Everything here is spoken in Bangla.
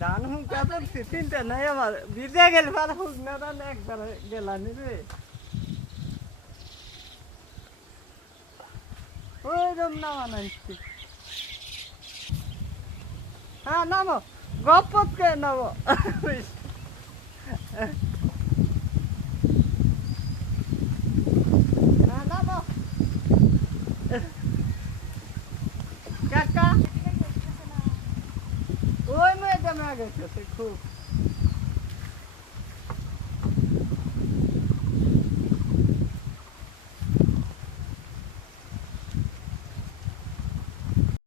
ধান হুম কাপড় তিনটা নাই আমার ভিজে গেল ভালো হুক না ধান একবার গেলানি রে ওই রম নামা নাইছি হ্যাঁ নামো গপত কে নামো হ্যাঁ নামো কাকা ওই মেয়েটা মারা গেছে খুব